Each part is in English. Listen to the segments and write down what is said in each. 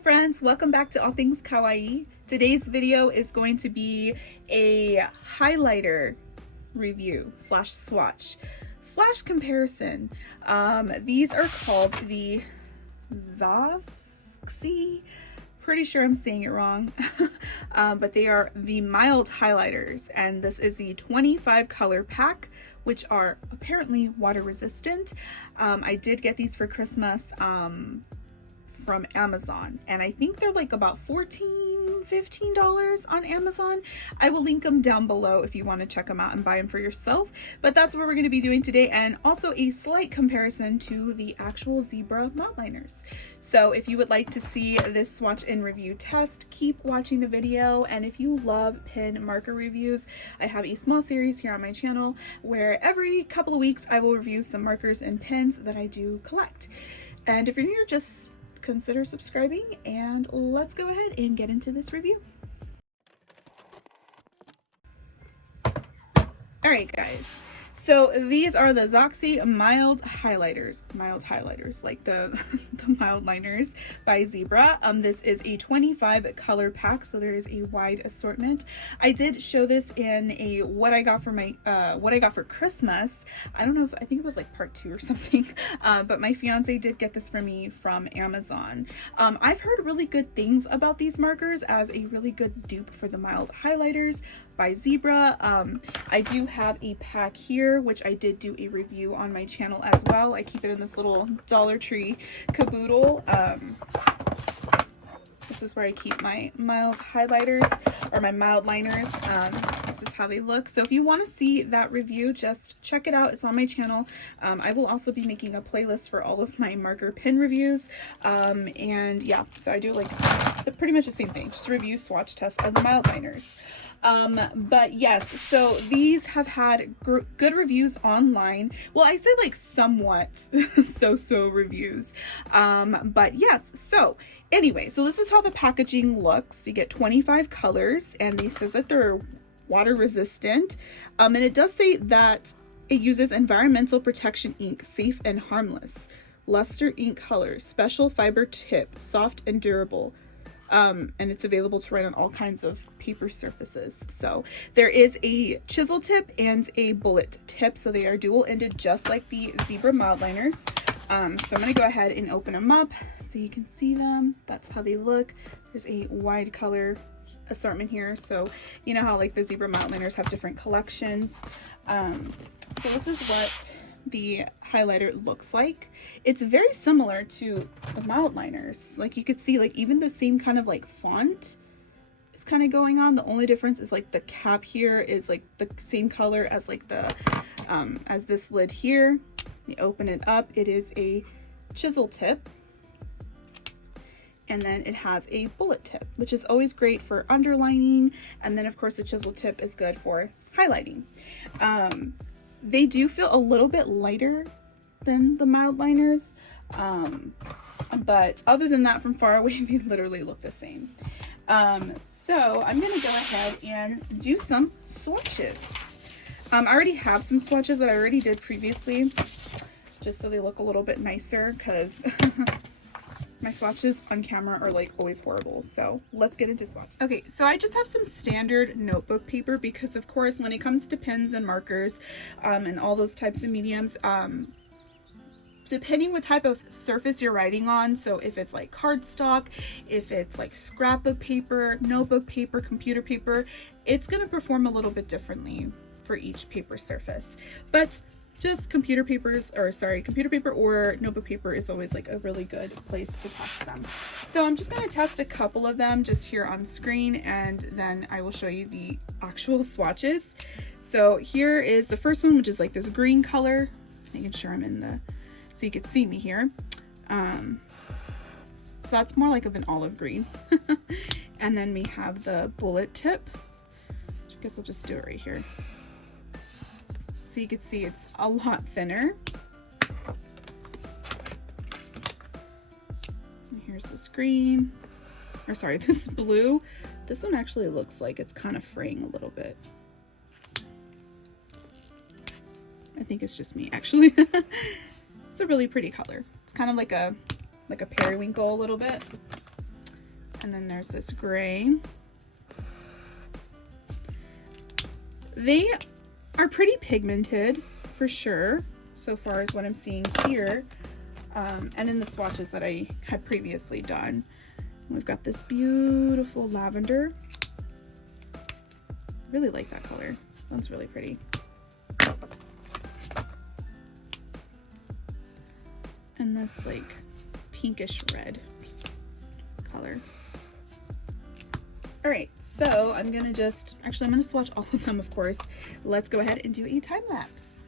friends, welcome back to All Things Kawaii. Today's video is going to be a highlighter review slash swatch slash comparison. These are called the zosxi. Pretty sure I'm saying it wrong, but they are the mild highlighters, and this is the 25 color pack, which are apparently water resistant. I did get these for Christmas from Amazon, and I think they're like about $14-15 on Amazon. I will link them down below if you want to check them out and buy them for yourself, but that's what we're going to be doing today, and also a slight comparison to the actual zebra mildliners. So if you would like to see this swatch and review test, keep watching the video. And if you love pen marker reviews, I have a small series here on my channel where every couple of weeks I will review some markers and pens that I do collect. And if you're new, just consider subscribing, and let's go ahead and get into this review. All right, guys. So these are the zosxi mild highlighters, like the mildliners by Zebra. This is a 25 color pack, so there is a wide assortment. I did show this in a what I got for Christmas. I don't know if I think it was like part 2 or something, but my fiance did get this for me from Amazon. I've heard really good things about these markers as a really good dupe for the mild highlighters by Zebra. I do have a pack here, which I did do a review on my channel as well. I keep it in this little Dollar Tree caboodle. This is where I keep my mild highlighters, or my mild liners. This is how they look. So if you want to see that review, just check it out. It's on my channel. I will also be making a playlist for all of my marker pen reviews. And yeah, so I do like pretty much the same thing, just review, swatch, test of the mild liners. But yes, so these have had good reviews online. Well, I say like somewhat so reviews. But yes, so anyway, so this is how the packaging looks. You get 25 colors, and they says that they're water resistant. And it does say that it uses environmental protection ink, safe and harmless, luster ink color, special fiber tip, soft and durable. And it's available to write on all kinds of paper surfaces. So there is a chisel tip and a bullet tip, so they are dual-ended just like the Zebra mildliners. So I'm going to go ahead and open them up so you can see them. That's how they look. There's a wide color assortment here, so you know how like the Zebra mildliners have different collections. So this is what the highlighter looks like. It's very similar to the mildliners. Like you could see, like even the same kind of like font is kind of going on. The only difference is like the cap here is like the same color as like the as this lid here. You open it up, it is a chisel tip, and then it has a bullet tip, which is always great for underlining, and then of course the chisel tip is good for highlighting. They do feel a little bit lighter than the mildliners, but other than that, from far away, they literally look the same. So I'm going to go ahead and do some swatches. I already have some swatches that I already did previously, just so they look a little bit nicer, because my swatches on camera are like always horrible. So let's get into swatch. Okay, so I just have some standard notebook paper because of course when it comes to pens and markers and all those types of mediums, depending what type of surface you're writing on, so if it's like cardstock, if it's like scrapbook paper, notebook paper, computer paper, it's going to perform a little bit differently for each paper surface. But just computer paper or notebook paper is always like a really good place to test them. So I'm just going to test a couple of them just here on screen, and then I will show you the actual swatches. So here is the first one, which is like this green color, making sure I'm in the, so you can see me here. So that's more like of an olive green. And then we have the bullet tip, which I guess I'll just do it right here. So you can see it's a lot thinner. And here's this green, or sorry, this blue. This one actually looks like it's kind of fraying a little bit. I think it's just me actually. It's a really pretty color. It's kind of like a periwinkle a little bit. And then there's this gray. They are pretty pigmented for sure, so far as what I'm seeing here, and in the swatches that I had previously done. We've got this beautiful lavender. Really like that color. That's really pretty. And this like pinkish red color. All right, so I'm gonna I'm gonna swatch all of them, of course. Let's go ahead and do a time lapse.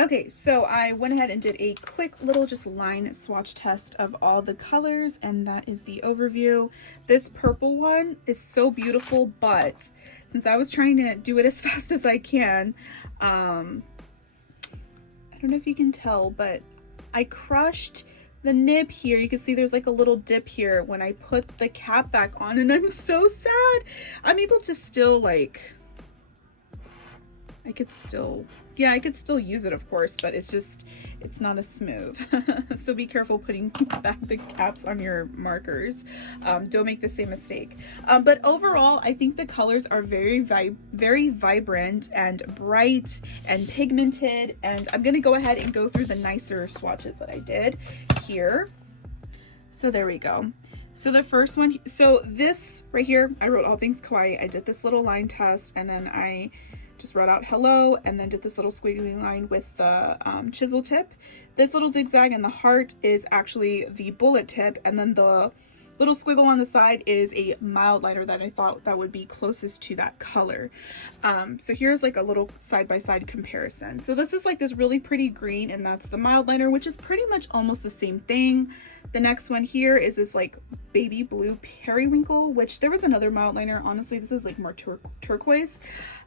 Okay, so I went ahead and did a quick little just line swatch test of all the colors, and that is the overview. This purple one is so beautiful, but since I was trying to do it as fast as I can, I don't know if you can tell, but I crushed the nib here. You can see there's like a little dip here when I put the cap back on, and I'm so sad. I'm able to still like, I could still use it, of course, but it's not as smooth. So be careful putting back the caps on your markers. Don't make the same mistake. But overall, I think the colors are very vibrant and bright and pigmented. And I'm gonna go ahead and go through the nicer swatches that I did here. So there we go. So the first one, so this right here, I wrote All Things Kawaii. I did this little line test, and then I just wrote out hello, and then did this little squiggly line with the chisel tip. This little zigzag and the heart is actually the bullet tip, and then the little squiggle on the side is a mild liner that I thought that would be closest to that color. So here's like a little side-by-side comparison. So this is like this really pretty green, and that's the mild liner, which is pretty much almost the same thing. The next one here is this like baby blue periwinkle, which there was another mild liner. Honestly, this is like more turquoise.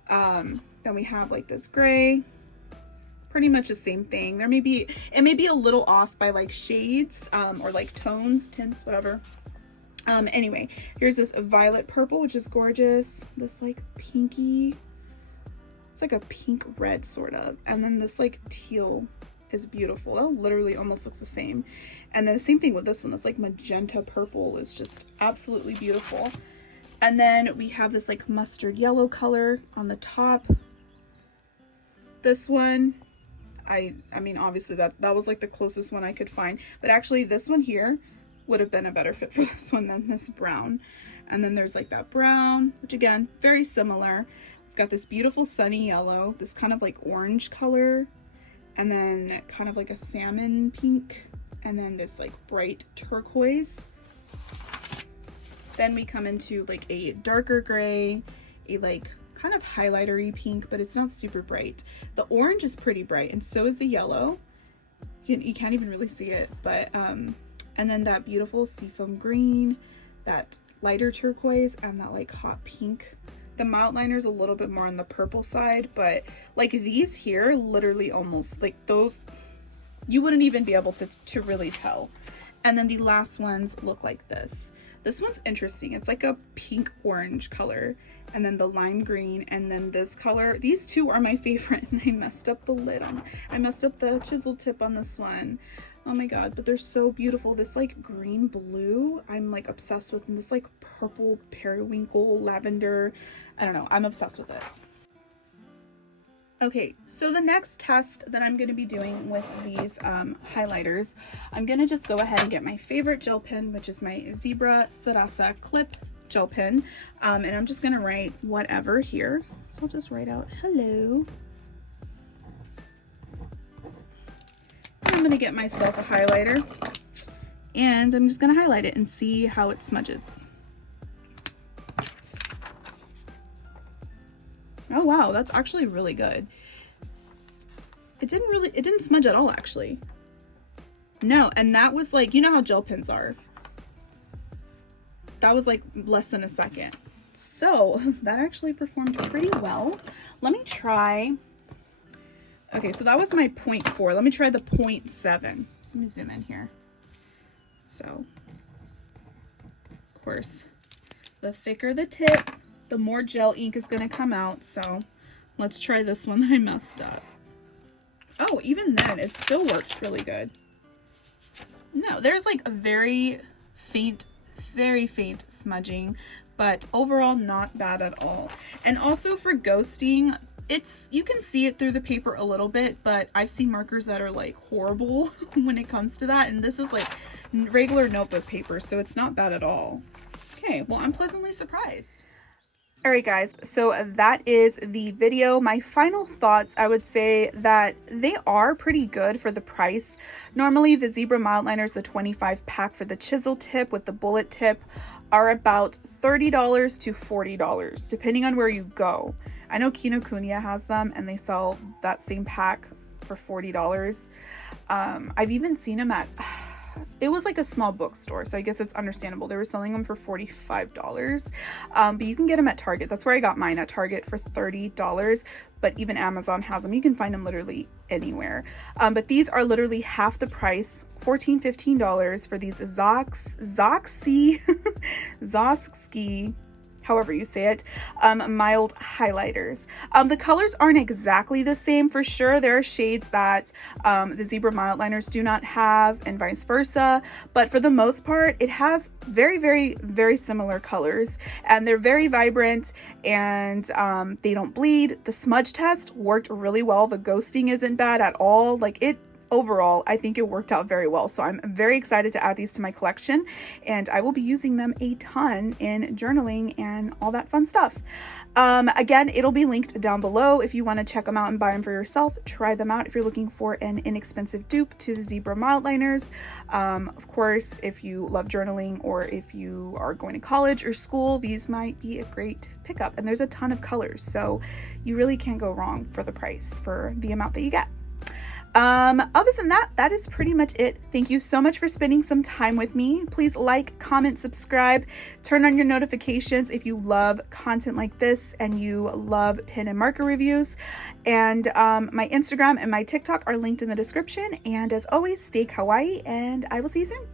Then we have like this gray, pretty much the same thing. It may be a little off by like shades, or like tones, tints, whatever. Anyway, here's this violet purple, which is gorgeous. This like pinky, it's like a pink red sort of. And then this like teal is beautiful. That literally almost looks the same. And then the same thing with this one. This like magenta purple is just absolutely beautiful. And then we have this like mustard yellow color on the top. This one, I mean, obviously that was like the closest one I could find, but actually this one here would have been a better fit for this one than this brown. And then there's like that brown, which again, very similar. We've got this beautiful sunny yellow, this kind of like orange color, and then kind of like a salmon pink, and then this like bright turquoise. Then we come into like a darker gray, a like kind of highlighter-y pink, but it's not super bright. The orange is pretty bright, and so is the yellow. You can't even really see it, but and then that beautiful seafoam green, that lighter turquoise, and that like hot pink. The mild liner is a little bit more on the purple side, but like these here, literally almost like those, you wouldn't even be able to really tell. And then the last ones look like this. This one's interesting. It's like a pink orange color, and then the lime green, and then this color. These two are my favorite, and I messed up the lid on, I messed up the chisel tip on this one. Oh my god, but they're so beautiful. This like green blue, I'm like obsessed with, and this like purple periwinkle lavender, I don't know, I'm obsessed with it. Okay, so the next test that I'm going to be doing with these highlighters, I'm going to just go ahead and get my favorite gel pen, which is my Zebra Sarasa Clip gel pen, and I'm just gonna write whatever here. So I'll just write out hello. And I'm gonna get myself a highlighter, and I'm just gonna highlight it and see how it smudges. Oh wow, that's actually really good. It didn't smudge at all, actually. No, and that was like, you know how gel pens are. That was like less than a second. So that actually performed pretty well. Let me try. Okay, so that was my 0.4. Let me try the 0.7. Let me zoom in here. So, of course, the thicker the tip, the more gel ink is going to come out. So let's try this one that I messed up. Oh, even then, it still works really good. No, there's like a very faint smudging, but overall not bad at all. And also for ghosting, you can see it through the paper a little bit, but I've seen markers that are like horrible when it comes to that. And this is like regular notebook paper, so it's not bad at all. Okay, well, I'm pleasantly surprised. All right, guys, so that is the video. My final thoughts, I would say that they are pretty good for the price. Normally, the Zebra Mildliners, the 25 pack for the chisel tip with the bullet tip, are about $30 to $40, depending on where you go. I know Kinokuniya has them, and they sell that same pack for $40. I've even seen them at... It was like a small bookstore, so I guess it's understandable. They were selling them for $45, but you can get them at Target. That's where I got mine, at Target, for $30, but even Amazon has them. You can find them literally anywhere. But these are literally half the price, $14, $15 for these zosxi, however you say it, mild highlighters. The colors aren't exactly the same for sure. There are shades that the Zebra Mildliners do not have, and vice versa, but for the most part it has very, very, very similar colors, and they're very vibrant, and they don't bleed. The smudge test worked really well. The ghosting isn't bad at all. Overall, I think it worked out very well. So I'm very excited to add these to my collection, and I will be using them a ton in journaling and all that fun stuff. Again, it'll be linked down below if you want to check them out and buy them for yourself. Try them out if you're looking for an inexpensive dupe to the Zebra Mildliners. Of course, if you love journaling, or if you are going to college or school, these might be a great pickup. And there's a ton of colors, so you really can't go wrong for the price, for the amount that you get. Other than that, that is pretty much it. Thank you so much for spending some time with me. Please like, comment, subscribe, turn on your notifications if you love content like this and you love pen and marker reviews. And my Instagram and my TikTok are linked in the description. And as always, stay kawaii, and I will see you soon.